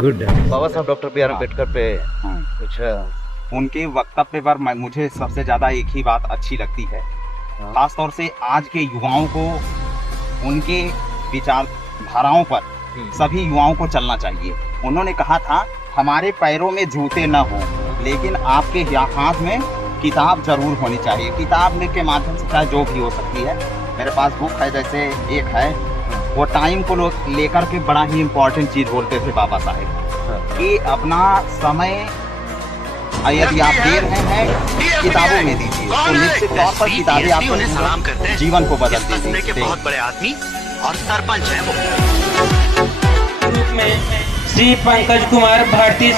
Good. बाबा साहब doctor B are Ambedkar पे कुछ उनके वक्तव्य पर मुझे सबसे ज़्यादा एक ही बात अच्छी लगती है, खासतौर से आज के युवाओं को उनके विचारधाराओं पर सभी युवाओं को चलना चाहिए। उन्होंने कहा था हमारे पैरों में जूते न हो लेकिन आपके हाथ में किताब जरूर होनी चाहिए। किताब के माध्यम से चाहे जो भी हो सकती है। मेरे पास बुक है, जैसे एक है, वो टाइम को लेकर के बड़ा ही इम्पोर्टेंट चीज़ बोलते थे बाबा साहेब कि अपना समय यदि आप दे रहे हैं किताबों में दीजिए तो निश्चित तौर पर किताबें आपके जीवन को बदल देंगी। बहुत बड़े आदमी और सरपंच है वो। रूप में श्री पंकज कुमार भारतीय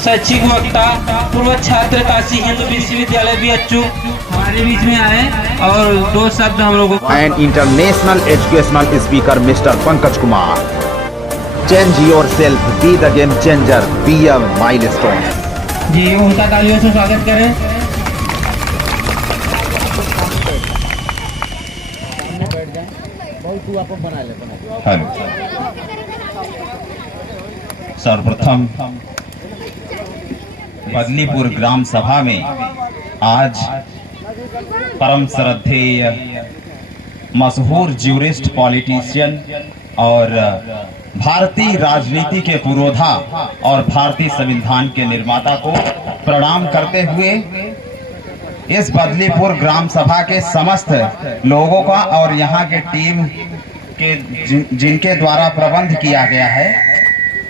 शैक्षिक वक्ता पूर्व छात्र काशी हिंदू विश्वविद्यालय BHU हमारे बीच में आए और 2 शब्द हम लोगों को। And international educational speaker mister Pankaj Kumar, change yourself, be the game changer, be a milestone. जी उनका तालियों से स्वागत करें। सर्वप्रथम बदलीपुर ग्राम सभा में आज परम श्रद्धेय मशहूर ज्यूरिस्ट पॉलिटिशियन और भारतीय राजनीति के पुरोधा और भारतीय संविधान के निर्माता को प्रणाम करते हुए इस बदलीपुर ग्राम सभा के समस्त लोगों का और यहाँ के टीम के जिनके द्वारा प्रबंध किया गया है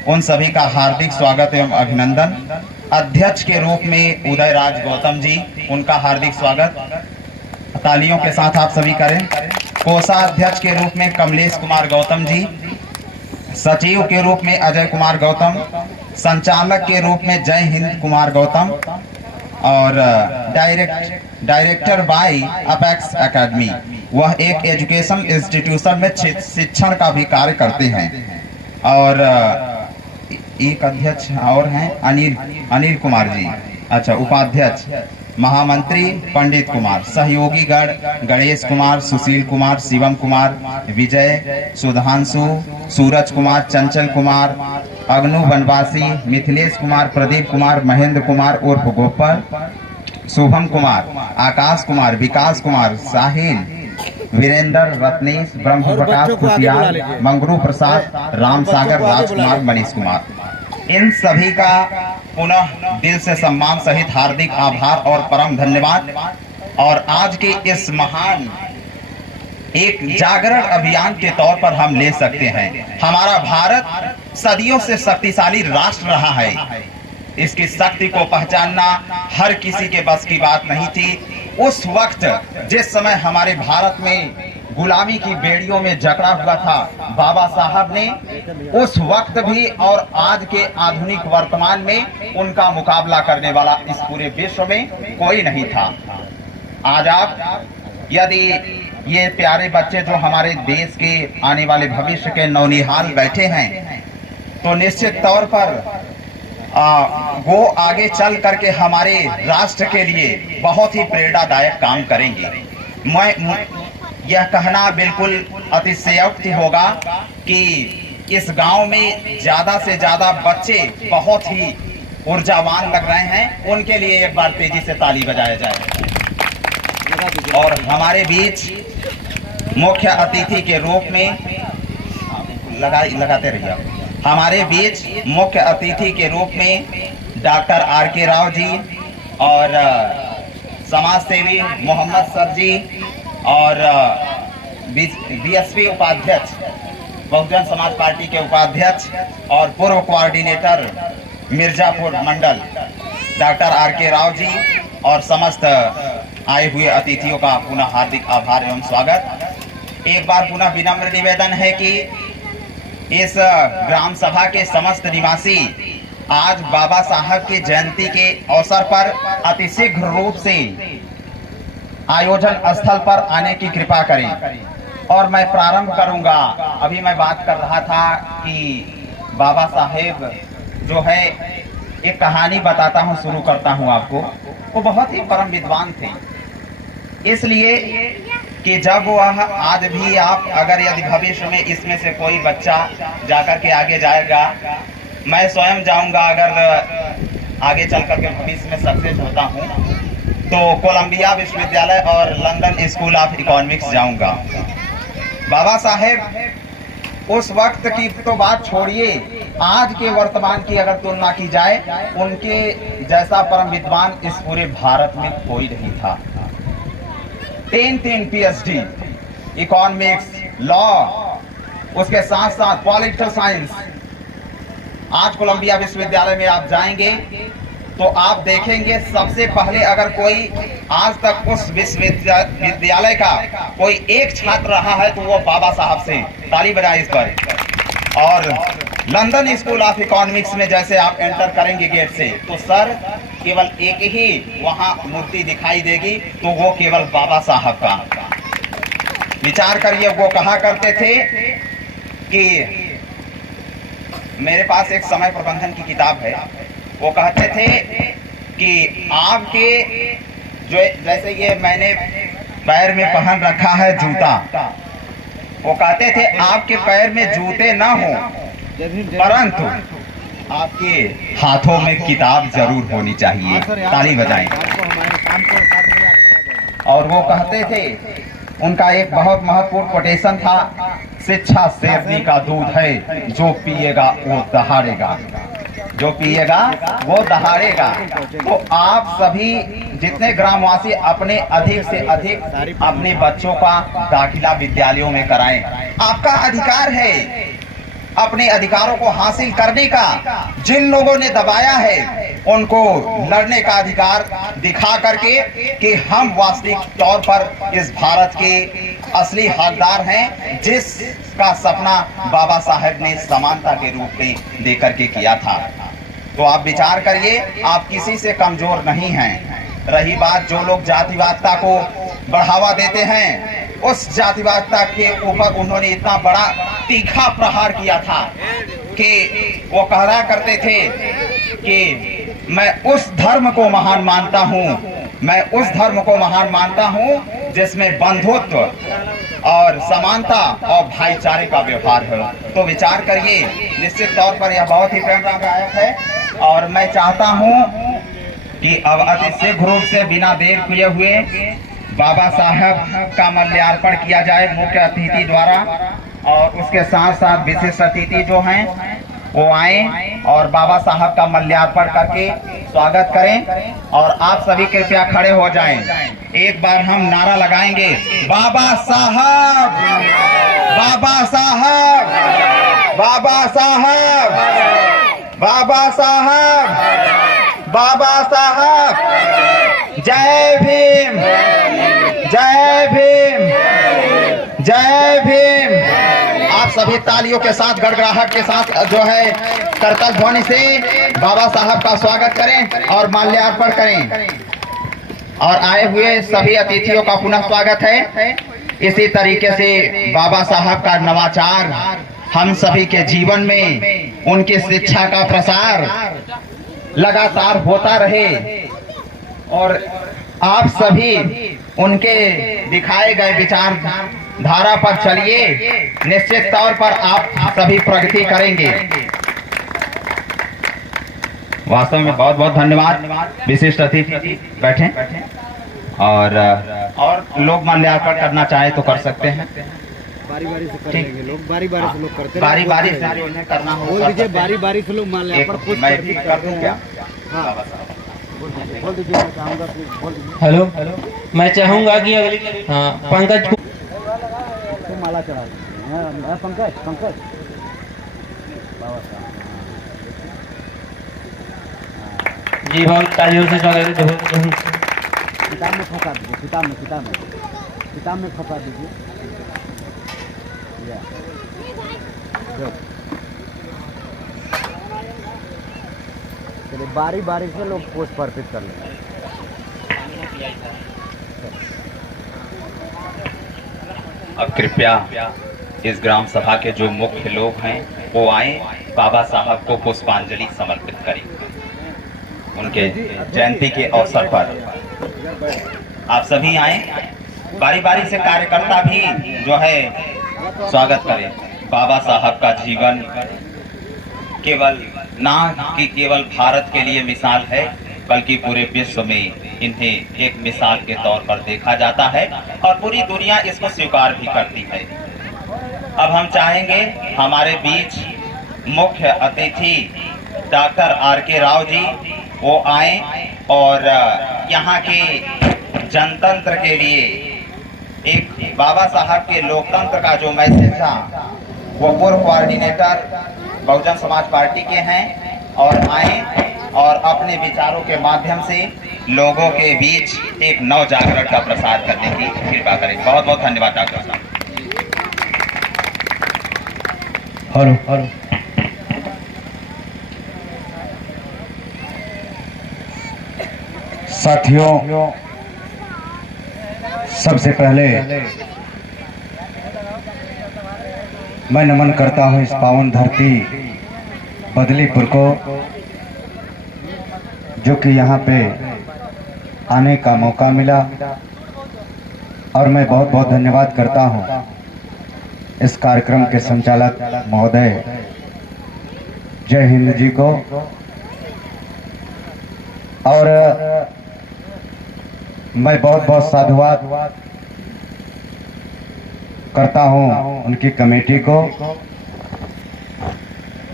उन सभी का हार्दिक स्वागत एवं अभिनंदन। अध्यक्ष के रूप में उदयराज गौतम जी, उनका हार्दिक स्वागत, तालियों के साथ आप सभी करें। कोषाध्यक्ष के रूप में कमलेश कुमार गौतम जी, सचिव के रूप में अजय कुमार गौतम, संचालक के रूप में जय हिंद कुमार गौतम और डायरेक्टर बाय अपेक्स एकेडमी, वह एक एजुकेशन इंस्टीट्यूशन में शिक्षण का भी कार्य करते हैं। और एक अध्यक्ष और हैं अनिल कुमार जी, अच्छा उपाध्यक्ष महामंत्री पंडित कुमार, सहयोगी गण गणेश कुमार, सुशील कुमार, शिवम कुमार, विजय, सुधांशु, सूरज कुमार, चंचल कुमार, अग्नु वनवासी, मिथिलेश कुमार, प्रदीप कुमार, महेंद्र कुमार उर्फ गोपर, शुभम कुमार, आकाश कुमार, विकास कुमार, साहिल, वीरेंद्र, रत्नेश, ब्रह्म प्रकाश, खुशियार, मंगरू प्रसाद, राम सागर, राजकुमार, मनीष कुमार, इन सभी का पुनः दिल से सम्मान सहित हार्दिक आभार और परम धन्यवाद। और आज के इस महान एक जागरण अभियान के तौर पर हम ले सकते हैं। हमारा भारत सदियों से शक्तिशाली राष्ट्र रहा है, इसकी शक्ति को पहचानना हर किसी के बस की बात नहीं थी। उस वक्त जिस समय हमारे भारत में गुलामी की बेड़ियों में जकड़ा हुआ था, बाबा साहब ने उस वक्त भी और आज के आधुनिक वर्तमान में उनका मुकाबला करने वाला इस पूरे विश्व में कोई नहीं था। आज आप यदि ये प्यारे बच्चे जो हमारे देश के आने वाले भविष्य के नौनिहाल बैठे हैं तो निश्चित तौर पर वो आगे चल करके हमारे राष्ट्र के लिए बहुत ही प्रेरणादायक काम करेंगे। मैं यह कहना बिल्कुल अतिशयोक्ति होगा कि इस गांव में ज्यादा से ज्यादा बच्चे बहुत ही ऊर्जावान लग रहे हैं, उनके लिए एक बार तेजी से ताली बजाया जाए। और हमारे बीच मुख्य अतिथि के रूप में लगाते रहिए, हमारे बीच मुख्य अतिथि के रूप में डॉक्टर RK राव जी और समाज सेवी मोहम्मद सर जी और BSP उपाध्यक्ष, बहुजन समाज पार्टी के उपाध्यक्ष और पूर्व कोऑर्डिनेटर मिर्जापुर मंडल डॉक्टर RK राव जी और समस्त आए हुए अतिथियों का पुनः हार्दिक आभार एवं स्वागत। एक बार पुनः विनम्र निवेदन है कि इस ग्राम सभा के समस्त निवासी आज बाबा साहब की जयंती के अवसर पर अतिशीघ्र रूप से आयोजन स्थल पर आने की कृपा करें। और मैं प्रारंभ करूंगा, अभी मैं बात कर रहा था कि बाबा साहेब जो है एक कहानी बताता हूं, शुरू करता हूं आपको। वो बहुत ही परम विद्वान थे, इसलिए कि जब वह आज भी आप अगर यदि भविष्य में इसमें से कोई बच्चा जाकर के आगे जाएगा मैं स्वयं जाऊंगा, अगर आगे चल करके भविष्य में सक्सेस होता हूं तो कोलंबिया विश्वविद्यालय और लंदन स्कूल ऑफ इकोनॉमिक्स जाऊंगा। बाबा साहेब उस वक्त की तो बात छोड़िए, आज के वर्तमान की अगर तुलना की जाए, उनके जैसा परम विद्वान इस पूरे भारत में कोई नहीं था। 3 PhD, इकोनॉमिक्स, लॉ, उसके साथ साथ पॉलिटिकल साइंस। आज कोलंबिया विश्वविद्यालय में आप जाएंगे तो आप देखेंगे सबसे पहले अगर कोई आज तक उस विश्वविद्यालय का कोई एक छात्र रहा है तो वो बाबा साहब से, ताली बजाएं इस पर। और लंदन स्कूल ऑफ इकोनॉमिक्स में जैसे आप एंटर करेंगे गेट से तो सर केवल एक ही वहां मूर्ति दिखाई देगी, तो वो केवल बाबा साहब का। विचार करिए, वो कहा करते थे कि मेरे पास एक समय प्रबंधन की किताब है, वो कहते थे कि आपके जो जैसे ये मैंने पैर में पहन रखा है जूता, वो कहते थे आपके पैर में जूते ना हो परंतु आपके हाथों में किताब जरूर होनी चाहिए। ताली बजाएं। और वो कहते थे, उनका एक बहुत महत्वपूर्ण कोटेशन था, शिक्षा शेरनी का दूध है, जो पिएगा वो दहाड़ेगा, जो पिएगा वो दहाड़ेगा। तो आप सभी जितने ग्रामवासी अपने अधिक से अधिक अपने बच्चों का दाखिला विद्यालयों में कराएं। आपका अधिकार है अपने अधिकारों को हासिल करने का। जिन लोगों ने दबाया है उनको लड़ने का अधिकार दिखा करके कि हम वास्तविक तौर पर इस भारत के असली हकदार हैं, जिसका सपना बाबा साहेब ने समानता के रूप में देकर के किया था। तो आप विचार करिए, आप किसी से कमजोर नहीं हैं। रही बात जो लोग जातिवादता को बढ़ावा देते हैं, उस जातिवादता के ऊपर उन्होंने इतना बड़ा तीखा प्रहार किया था कि वो कहला करते थे कि मैं उस धर्म को महान मानता हूँ, मैं उस धर्म को महान मानता हूँ जिसमें बंधुत्व और समानता और भाईचारे का व्यवहार है। तो विचार करिए, निश्चित तौर पर यह बहुत ही प्रेरणादायक है और मैं चाहता हूँ कि अब अति शीघ्र रूप से बिना देर किए हुए बाबा साहब का माल्यार्पण किया जाए मुख्य अतिथि द्वारा, और उसके साथ साथ विशिष्ट अतिथि जो हैं वो आए और बाबा साहब का माल्यार्पण करके स्वागत करें। और आप सभी कृपया खड़े हो जाएं। एक बार हम नारा लगाएंगे, बाबा साहब, बाबा साहब, बाबा साहब, बाबा साहब, बाबा साहब। जय भीम, जय भीम, जय भीम। आप सभी तालियों के साथ, गड़गड़ाहट के साथ जो है करतल ध्वनि से बाबा साहब का स्वागत करें और माल्यार्पण करें। और आए हुए सभी अतिथियों का पुनः स्वागत है। इसी तरीके से बाबा साहब का नवाचार हम सभी के जीवन में, उनकी शिक्षा का प्रसार लगातार होता रहे और आप सभी उनके दिखाए गए विचार धारा पर चलिए। निश्चित तौर पर आप सभी प्रगति करेंगे। वास्तव में बहुत बहुत धन्यवाद। विशिष्ट अतिथि बैठे और लोग माल्यार्पण करना चाहे तो कर सकते हैं। बारी बारी से करेंगे लोग, बारी बारी से लोग करते हैं। बारी बारी से जो उन्हें करना हो, बोल दीजिए, बारी बारी से लोग माल्यार्पण खुद मैं भी कर दूं क्या? हाँ, बोल दीजिए, मैं चाहूँगा, बोल दीजिए। हेलो, मैं चाहूंगा कि अगली पंकज तो माला चढ़ा दीजिए। पंकज, पंकज, बाबा साहब जी बहुत तालियों से स्वागत है। किताब में फंसा दीजिए, किताब में, किताब में, किताब में फंसा दीजिए। चलिए बारी बारी से लोग पुष्प अर्पित कर लेंगे। अब कृपया इस ग्राम सभा के जो मुख्य लोग हैं वो आए, बाबा साहब को पुष्पांजलि समर्पित करें। उनके जयंती के अवसर पर आप सभी आए, बारी बारी से कार्यकर्ता भी जो है स्वागत करें। बाबा साहब का जीवन केवल ना कि केवल भारत के लिए मिसाल है, बल्कि पूरे विश्व में इन्हें एक मिसाल के तौर पर देखा जाता है और पूरी दुनिया इसको स्वीकार भी करती है। अब हम चाहेंगे हमारे बीच मुख्य अतिथि डॉक्टर R.K. राव जी वो आए और यहाँ के जनतंत्र के लिए एक बाबा साहब के लोकतंत्र का जो मैसेज था वो पूर्व कोऑर्डिनेटर बहुजन समाज पार्टी के हैं और आए और अपने विचारों के माध्यम से लोगों के बीच एक नव जागरण का प्रसार करने की कृपा करें। बहुत बहुत धन्यवाद डॉक्टर साहब। हेलो साथियों, सबसे पहले मैं नमन करता हूं इस पावन धरती बदलीपुर को, जो कि यहाँ पे आने का मौका मिला, और मैं बहुत बहुत धन्यवाद करता हूं इस कार्यक्रम के संचालक महोदय जय हिंद जी को, और मैं बहुत बहुत साधुवाद करता हूं उनकी कमेटी को।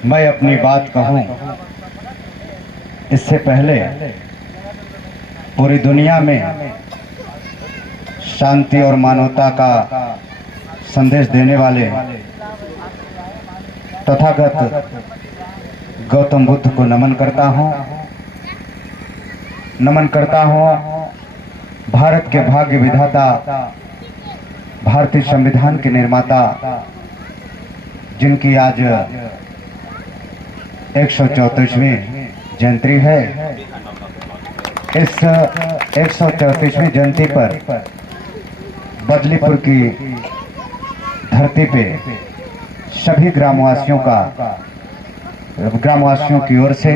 मैं अपनी बात कहूं इससे पहले पूरी दुनिया में शांति और मानवता का संदेश देने वाले तथागत गौतम बुद्ध को नमन करता हूं। नमन करता हूं भारत के भाग्य विधाता, भारतीय संविधान के निर्माता, जिनकी आज 134वीं जयंती है। इस 134वीं जयंती पर बदलीपुर की धरती पे सभी ग्रामवासियों की ओर से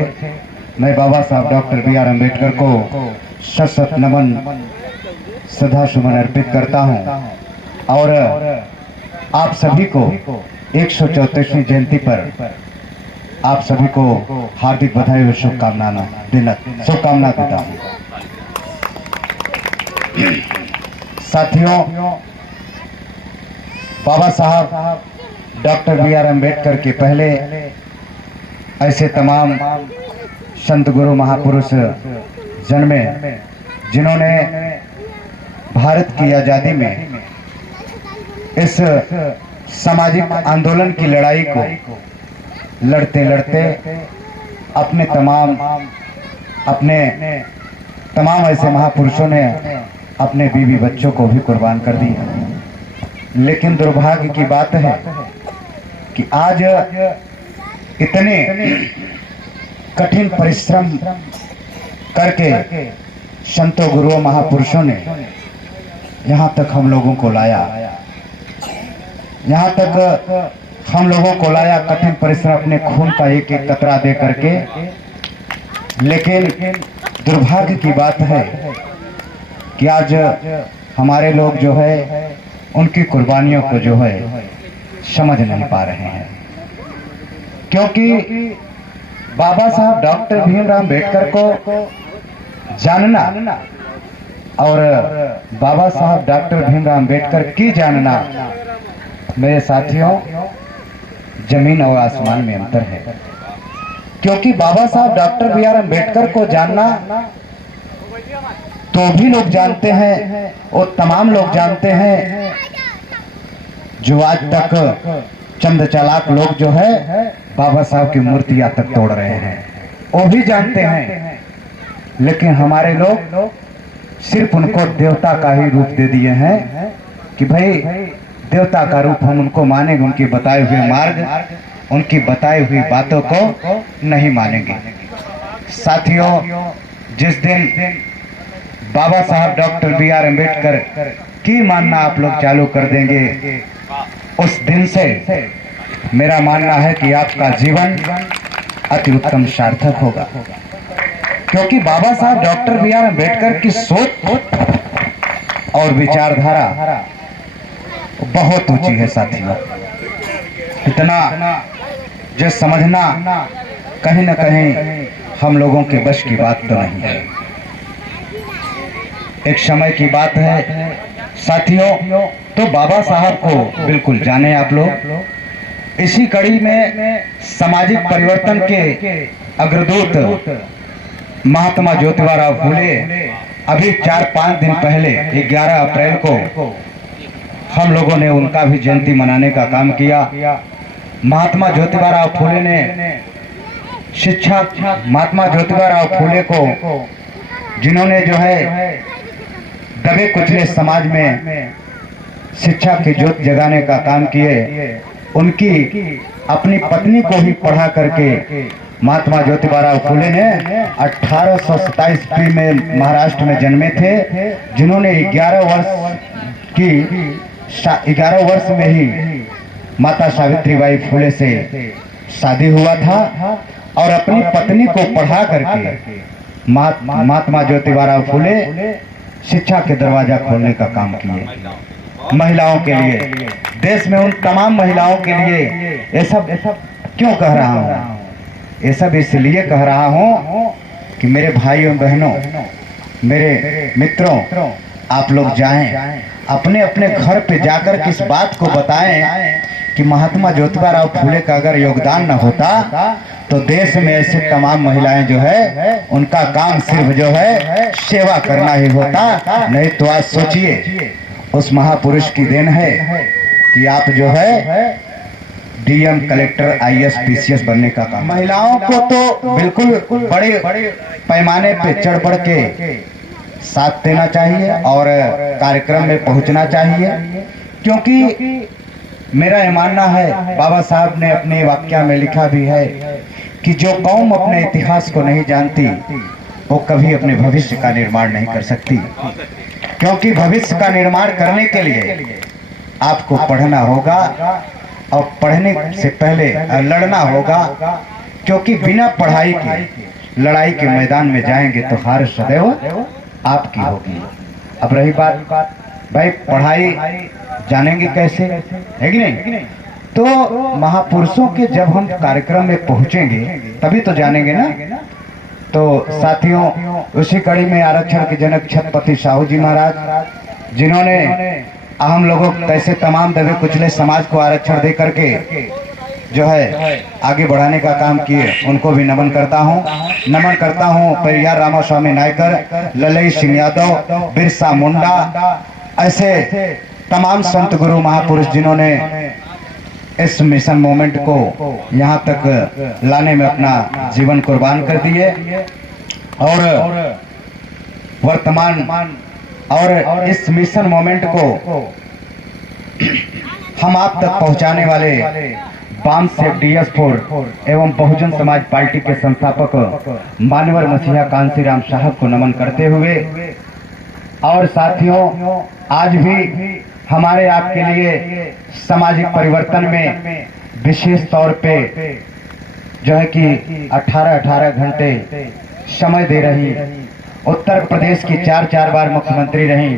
मैं बाबा साहब डॉक्टर B.R. अम्बेडकर को शत शत नमन श्रद्धा सुमन अर्पित करता हूं, और आप सभी को 134वीं जयंती पर आप सभी को हार्दिक बधाई और शुभकामना देता हूं। साथियों, बाबा साहब डॉक्टर B.R. अम्बेडकर के पहले ऐसे तमाम संत गुरु महापुरुष जन्मे जिन्होंने भारत की आजादी में इस सामाजिक आंदोलन की लड़ाई को लड़ते लड़ते अपने तमाम ऐसे महापुरुषों ने अपने बीवी बच्चों को भी कुर्बान कर दिया। लेकिन दुर्भाग्य की बात है कि आज इतने कठिन परिश्रम करके संतों गुरुओं महापुरुषों ने यहाँ तक हम लोगों को लाया, कठिन परिश्रम अपने खून का एक एक कतरा दे करके। लेकिन दुर्भाग्य की बात है कि आज हमारे लोग जो है उनकी कुर्बानियों को जो है समझ नहीं पा रहे हैं, क्योंकि बाबा साहब डॉक्टर भीमराव अम्बेडकर को जानना और बाबा साहब डॉक्टर भीमराव अम्बेडकर की जानना, मेरे साथियों, जमीन और आसमान में अंतर है। क्योंकि बाबा साहब डॉक्टर B.R. अम्बेडकर को जानना तो भी लोग जानते हैं, और तमाम लोग जानते हैं जो आज तक चंद चालाक लोग जो है बाबा साहब की मूर्तियां तक तोड़ रहे हैं, वो भी जानते हैं। लेकिन हमारे लोग सिर्फ उनको देवता का ही रूप दे दिए हैं कि भाई देवता का रूप हम उनको मानेंगे, उनके बताए हुए मार्ग, उनकी बताई हुई बातों को नहीं मानेंगे। साथियों, जिस दिन बाबा साहब डॉक्टर B.R. अम्बेडकर की मानना आप लोग चालू कर देंगे, उस दिन से मेरा मानना है कि आपका जीवन अति उत्तम सार्थक होगा। क्योंकि बाबा साहब डॉक्टर B.R. अम्बेडकर की सोच और विचारधारा बहुत ऊंची है। साथियों, इतना जो समझना कहीं न कहीं हम लोगों के बश की बात तो नहीं है। एक समय की बात है साथियों, तो बाबा साहब को बिल्कुल जाने आप लोग। इसी कड़ी में सामाजिक परिवर्तन के अग्रदूत महात्मा ज्योतिबा फूले अभी 4-5 दिन पहले 11 अप्रैल को हम लोगों ने उनका भी जयंती मनाने का काम किया। महात्मा ज्योतिबा फूले ने शिक्षा, महात्मा ज्योतिबा फूले को जिन्होंने जो है दबे कुचले समाज में शिक्षा की ज्योत जगाने का काम किए, उनकी अपनी पत्नी को ही पढ़ा करके महात्मा ज्योतिबा फूले ने 1827 ईस्वी में महाराष्ट्र में जन्मे थे, जिन्होंने 11 वर्ष में ही माता सावित्रीबाई फूले से शादी हुआ था और अपनी पत्नी को पढ़ा करके महात्मा ज्योतिबा फूले शिक्षा के दरवाजा खोलने का काम किए। महिलाओं के लिए, देश में उन तमाम महिलाओं के लिए ये सब क्यों कह रहा हूँ? ये सब इसलिए कह रहा हूँ कि मेरे भाइयों बहनों, मेरे मित्रों, आप लोग जाएं, अपने अपने घर पे जाकर के इस बात को बताएं कि महात्मा ज्योतिबा फूले का अगर योगदान न होता तो देश में ऐसे तमाम महिलाएं जो है उनका काम सिर्फ जो है सेवा करना ही होता। नहीं तो आज सोचिए उस महापुरुष की देन है कि आप जो है डीएम, कलेक्टर, आईएएस, पीसीएस बनने का काम। महिलाओं को तो बिल्कुल बड़े पैमाने पे चढ़ बढ़ के साथ देना चाहिए और कार्यक्रम में पहुंचना चाहिए, क्योंकि मेरा ये मानना है, बाबा साहब ने अपने वाक्य में लिखा भी है कि जो कौम अपने इतिहास को नहीं जानती वो कभी अपने भविष्य का निर्माण नहीं कर सकती, क्योंकि भविष्य का निर्माण करने के लिए आपको पढ़ना होगा और पढ़ने से पहले लड़ना होगा, क्योंकि बिना पढ़ाई के लड़ाई के मैदान में जाएंगे तो हार सदैव आपकी होगी। अब रही बात भाई पढ़ाई जानेंगे कैसे, है कि नहीं? तो महापुरुषों के जब हम कार्यक्रम में पहुंचेंगे तभी तो जानेंगे ना। तो साथियों, उसी कड़ी में आरक्षण के जनक छत्रपति साहू जी महाराज, जिन्होंने हम लोगों कैसे तमाम दबे कुचले समाज को आरक्षण दे करके जो है आगे बढ़ाने का काम किए, उनको भी नमन करता हूँ। पेरियार रामास्वामी नायकर, ललई सिंह यादव, बिरसा मुंडा, ऐसे तमाम संत गुरु महापुरुष जिन्होंने इस मिशन मूवमेंट को यहाँ तक लाने में अपना जीवन कुर्बान कर दिए और वर्तमान और इस मिशन मूवमेंट को हम आप तक पहुँचाने वाले बाम से DS4 एवं बहुजन समाज पार्टी के संस्थापक मानवर मसीहा कांसीराम साहब को नमन करते हुए, और साथियों आज भी हमारे आपके लिए सामाजिक परिवर्तन में विशेष तौर पे जो है कि 18 घंटे समय दे रही उत्तर प्रदेश की 4 बार मुख्यमंत्री रही,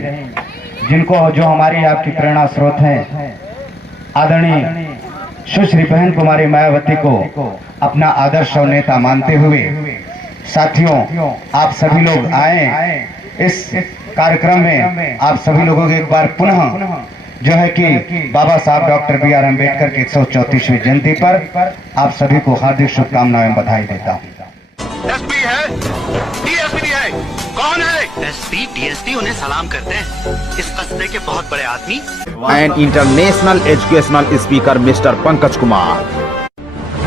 जिनको जो हमारी आपकी प्रेरणा स्रोत हैं, आदरणीय सुश्री बहन कुमारी मायावती को अपना आदर्श और नेता मानते हुए, साथियों आप सभी लोग आए इस कार्यक्रम में। आप सभी लोगों को एक बार पुनः जो है कि बाबा साहब डॉक्टर B.R. अम्बेडकर की 134वीं जयंती पर आप सभी को हार्दिक शुभकामनाएं एवं बधाई देता हूँ। एसपी है, डीएसपी है, कौन है? एसपी, डीएसपी उन्हें सलाम करते हैं, इस कस्बे के बहुत बड़े आदमी। And international educational speaker mister Pankaj Kumar.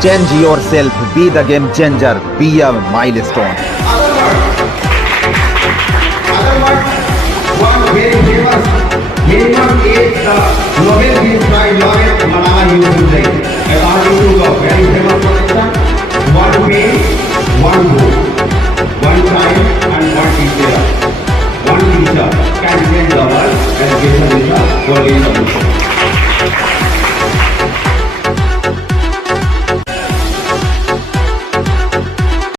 Change yourself, be the game changer, be a milestone. Nobel Peace Prize laureate Malala Yousafzai, a very famous